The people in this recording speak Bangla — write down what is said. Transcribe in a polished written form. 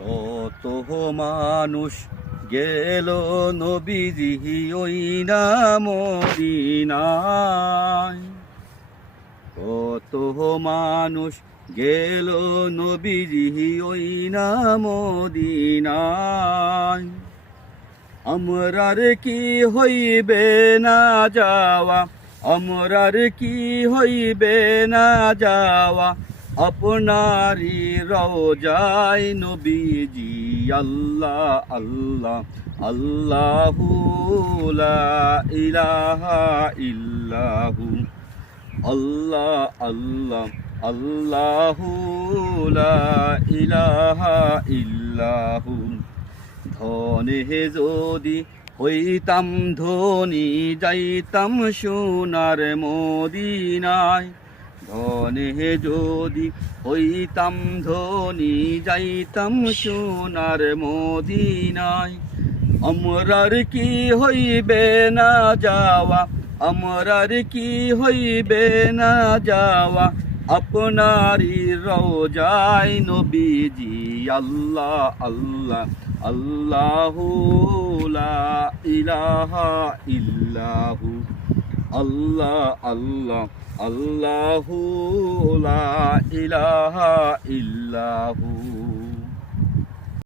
কত মানুষ গেল নবীজি ওই না মদিনায়, কত মানুষ গেল নবীজি ওই না মদিনায়। আমরার কি হইবে না যাওয়া, আমরার কি হইবে না যাওয়া, আপনারি রওজায় নবীজি। আল্লাহ আল্লাহ আল্লাহু লা ইলাহা ইল্লাহু, আল্লাহ আল্লাহ আল্লাহু লা ইলাহা ইল্লাহু। ধনে যদি হইতাম ধনী, যাইতাম সোনার মদিনায়। ধনে যদি হইতাম ধনী, যাইতাম সোনার মদিনায়। আমরার কি হইবে না যাওয়া, আমরার কি হইবে না যাওয়া, আপনারি রওজায় নবীজি। আল্লাহ আল্লাহ আল্লাহু লা ইলাহা ইল্লাহু, আল্লাহ আল্লাহ আল্লাহু লা ইলাহা ইল্লাহু।